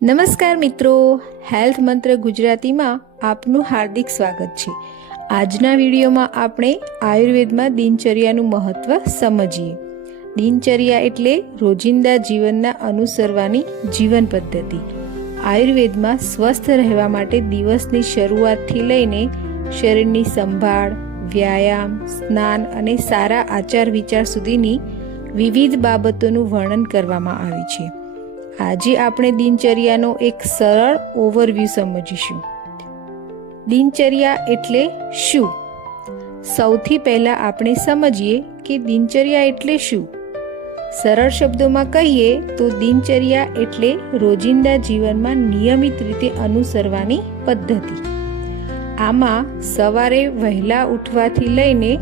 નમસ્કાર મિત્રો, હેલ્થ મંત્ર ગુજરાતીમાં આપનું હાર્દિક સ્વાગત છે। આજના વિડીયોમાં આપણે આયુર્વેદમાં દિનચર્યાનું મહત્ત્વ સમજીએ। દિનચર્યા એટલે રોજિંદા જીવનના અનુસરવાની જીવન પદ્ધતિ। આયુર્વેદમાં સ્વસ્થ રહેવા માટે દિવસની શરૂઆતથી લઈને શરીરની સંભાળ, વ્યાયામ, સ્નાન અને સારા આચાર વિચાર સુધીની વિવિધ બાબતોનું વર્ણન કરવામાં આવ્યું છે। આજે આપણે દિનચર્યાનો એક સરળ ઓવરવ્યૂ સમજીશું। દિનચર્યા એટલે શું? સૌથી પહેલાં આપણે સમજીએ કે દિનચર્યા એટલે શું। સરળ શબ્દોમાં કહીએ તો દિનચર્યા એટલે રોજિંદા જીવનમાં નિયમિત રીતે અનુસરવાની પદ્ધતિ। આમાં સવારે વહેલા ઉઠવાથી લઈને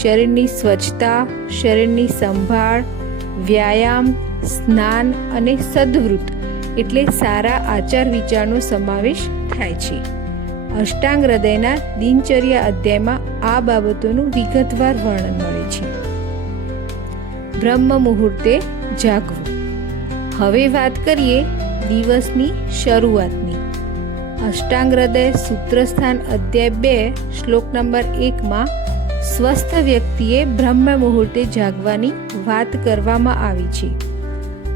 શરીરની સ્વચ્છતા, શરીરની સંભાળ, વ્યાયામ, સ્નાન અને સદવૃત્ત એટલે સારા આચાર વિચારનો સમાવેશ થાય છે। અષ્ટાંગ હૃદયના દિનચર્યા અધ્યાયમાં આ બાબતોનું વિગતવાર વર્ણન મળે છે। બ્રહ્મ મુહૂર્તે જાગવું। હવે વાત કરીએ દિવસની શરૂઆતની। અષ્ટાંગ હૃદય સૂત્રસ્થાન અધ્યાય 2 શ્લોક નંબર 1માં સ્વસ્થ વ્યક્તિએ બ્રહ્મ મુહૂર્તે જાગવાની વાત કરવામાં આવી છે।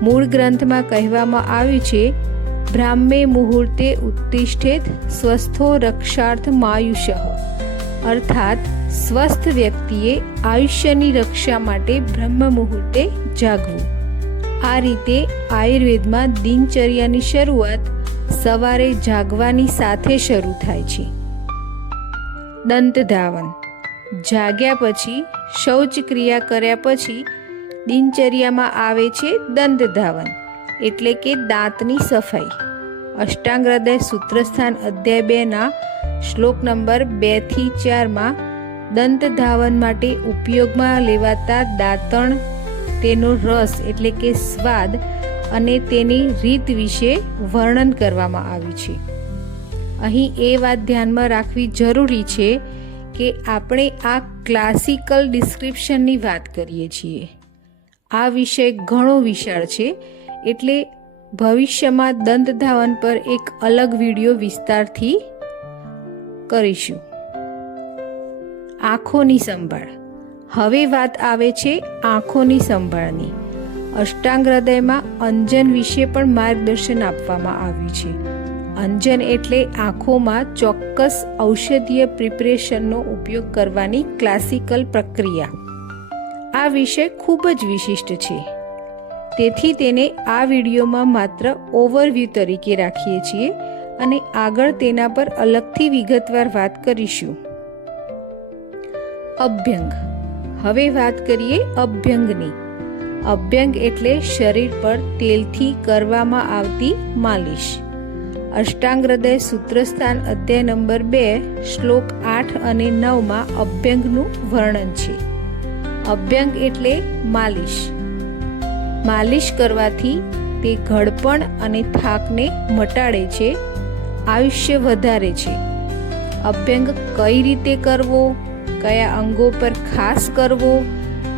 મૂળ ગ્રંથમાં કહેવામાં આવ્યું છે, બ્રાહ્મે મુહૂર્તે ઉત્તિષ્ઠેત સ્વસ્થો રક્ષાર્થ માયુષઃ, અર્થાત સ્વસ્થ વ્યક્તિએ આયુષ્યની રક્ષા માટે બ્રહ્મ મુહૂર્તે જાગવું। આ રીતે આયુર્વેદમાં દિનચર્યાની શરૂઆત સવારે જાગવાની સાથે શરૂ થાય છે। દંતધાવન। જાગ્યા પછી શૌચ ક્રિયા કર્યા પછી દિનચર્યામાં આવે છે દંતધાવન એટલે કે દાંતની સફાઈ। અષ્ટાંગ હૃદય સૂત્રસ્થાન અધ્યાય 2ના શ્લોક નંબર 2 થી 4માં દંતધાવન માટે ઉપયોગમાં લેવાતા દાંતણ, તેનો રસ એટલે કે સ્વાદ અને તેની રીત વિશે વર્ણન કરવામાં આવ્યું છે। અહીં એ વાત ધ્યાનમાં રાખવી જરૂરી છે કે આપણે આ ક્લાસિકલ ડિસ્ક્રિપ્શનની વાત કરીએ છીએ। આ વિષય ઘણો વિશાળ છે, એટલે ભવિષ્યમાં દંતધાવન પર એક અલગ વિડીયો વિસ્તારથી કરીશું। આંખોની સંભાળ। હવે વાત આવે છે આંખોની સંભાળની। અષ્ટાંગ હૃદયમાં અંજન વિશે પણ માર્ગદર્શન આપવામાં આવ્યું છે। અંજન એટલે આંખોમાં ચોક્કસ ઔષધીય પ્રિપરેશનનો ઉપયોગ કરવાની ક્લાસિકલ પ્રક્રિયા। આ વિષય ખૂબ જ વિશિષ્ટ છે, તેથી તેને આ વિડીયોમાં માત્ર ઓવરવ્યૂ તરીકે રાખીએ છીએ અને આગળ તેના પર અલગથી વિગતવાર વાત કરીશું। અભ્યંગ। હવે વાત કરીએ અભ્યંગની। અભ્યંગ એટલે શરીર પર તેલથી કરવામાં આવતી માલિશ। અષ્ટાંગ હૃદય સૂત્રસ્થાન અધ્યાય નંબર 2 શ્લોક 8 અને 9માં અભ્યંગનું વર્ણન છે। અભ્યંગ એટલે માલિશ। માલિશ કરવાથી તે ઘડપણ અને થાકને મટાડે છે, આયુષ્ય વધારે છે। અભ્યંગ કઈ રીતે કરવો, કયા અંગો પર ખાસ કરવો,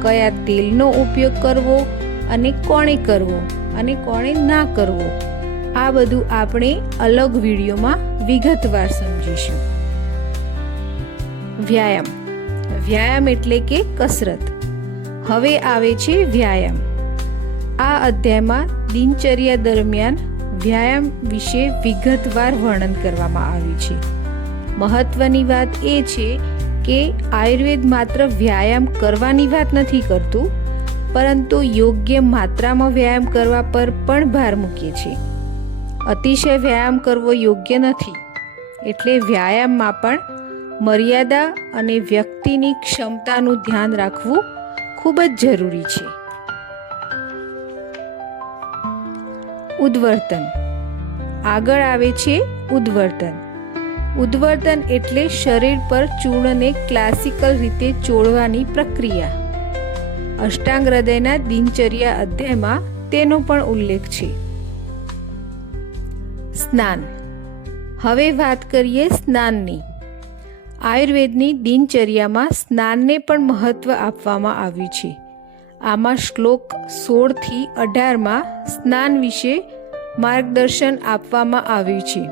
કયા તેલનો ઉપયોગ કરવો અને કોણે કરવો અને કોણે ના કરવો, આ બધું આપણે અલગ વિડીયોમાં વિગતવાર સમજીશું। વ્યાયામ। વ્યાયામ એટલે કે કસરત। હવે આવે છે વ્યાયામ। આ અધ્યાયમાં દિનચર્યા દરમિયાન વ્યાયામ વિશે વિગતવાર વર્ણન કરવામાં આવ્યું છે। મહત્વની વાત એ છે કે આયુર્વેદ માત્ર વ્યાયામ કરવાની વાત નથી કરતું, પરંતુ યોગ્ય માત્રામાં વ્યાયામ કરવા પર પણ ભાર મૂકે છે। અતિશય વ્યાયામ કરવો યોગ્ય નથી, એટલે વ્યાયામમાં પણ મર્યાદા અને વ્યક્તિની ક્ષમતાનું ધ્યાન રાખવું ખૂબ જ જરૂરી છે। ઉદ્વર્તન। આગળ આવે છે ઉદ્વર્તન। ઉદ્વર્તન એટલે શરીર પર ચૂર્ણને ક્લાસિકલ રીતે ચોળવાની પ્રક્રિયા। અષ્ટાંગ હૃદયના દિનચર્યા અધ્યાયમાં તેનો પણ ઉલ્લેખ છે। સ્નાન। હવે વાત કરીએ સ્નાનની। આયુર્વેદની દિનચર્યામાં સ્નાનને પણ મહત્વ આપવામાં આવ્યું છે। આમાં શ્લોક 16 થી 18માં સ્નાન વિશે માર્ગદર્શન આપવામાં આવ્યું છે.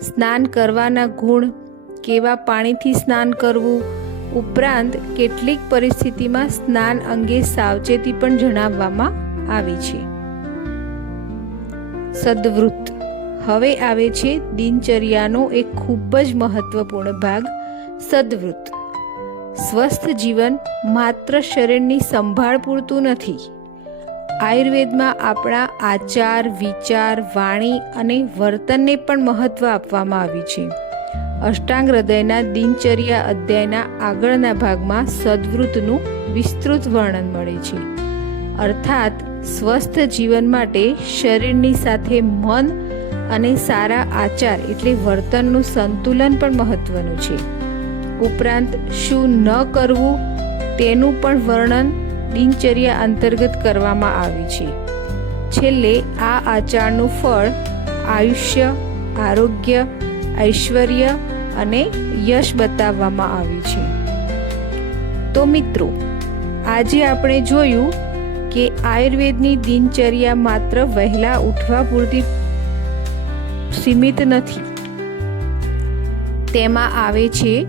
સ્નાન કરવાના ગુણ, કેવા પાણીથી સ્નાન કરવું, ઉપરાંત કેટલીક પરિસ્થિતિમાં સ્નાન અંગે સાવચેતી પણ જણાવવામાં આવી છે. સદવૃત્ત. હવે આવે છે દિનચર્યાનો એક ખૂબ જ મહત્વપૂર્ણ ભાગ, સદવૃત્ત. સ્વસ્થ જીવન માત્ર શરીરની સંભાળ પૂરતું નથી. આયુર્વેદમાં આપણા આચાર, વિચાર, વાણી અને વર્તનને પણ મહત્વ આપવામાં આવ્યું છે. અષ્ટાંગ હૃદયના દિનચર્યા અધ્યાયના આગળના ભાગમાં સદવૃત્તનું વિસ્તૃત વર્ણન મળે છે. અર્થાત સ્વસ્થ જીવન માટે શરીરની સાથે મન અને સારા આચાર એટલે વર્તનનું સંતુલન પણ મહત્વનું છે. ઉપરાંત શું ન કરવું તેનું પણ વર્ણન દિનચર્યા અંતર્ગત કરવામાં આવ્યું છે. છેલ્લે આ આચારનું ફળ આયુષ્ય, આરોગ્ય, ઐશ્વર્ય અને યશ બતાવવામાં આવ્યું છે. તો મિત્રો, આજે આપણે જોયું કે આયુર્વેદની દિનચર્યા માત્ર વહેલા ઉઠવા પૂરતી સીમિત નથી. તેમાં આવે છે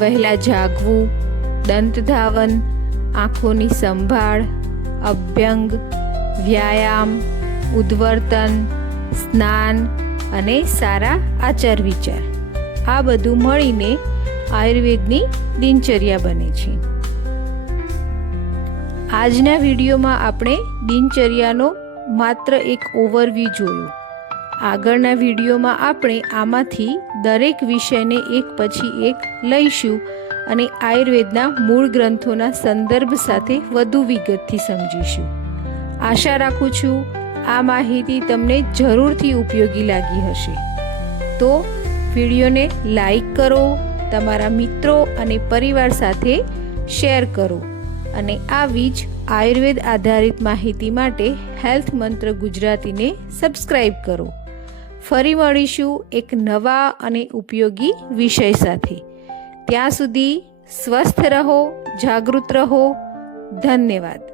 વહેલા જાગવું, દંતધાવન, આંખોની સંભાળ, અભ્યંગ, વ્યાયામ, ઉદ્વર્તન, સ્નાન અને સારા આચાર વિચાર. આ બધું મળીને આયુર્વેદની દિનચર્યા બને છે. આજના વિડીયોમાં આપણે દિનચર્યાનો માત્ર એક ઓવરવ્યૂ જોયું. આગળના વિડીયોમાં આપણે આમાંથી દરેક વિષયને એક પછી એક લઈશું અને આયુર્વેદના મૂળ ગ્રંથોના સંદર્ભ સાથે વધુ વિગતથી સમજીશું. આશા રાખું છું આ માહિતી તમને જરૂરથી ઉપયોગી લાગી હશે. તો વિડીયોને લાઈક કરો, તમારા મિત્રો અને પરિવાર સાથે શેર કરો અને આવી જ આયુર્વેદ આધારિત માહિતી માટે હેલ્થ મંત્ર ગુજરાતીને સબસ્ક્રાઈબ કરો. ફરી મળીશું એક નવા અને ઉપયોગી વિષય સાથે. ત્યાં સુધી સ્વસ્થ રહો, જાગૃત રહો. ધન્યવાદ.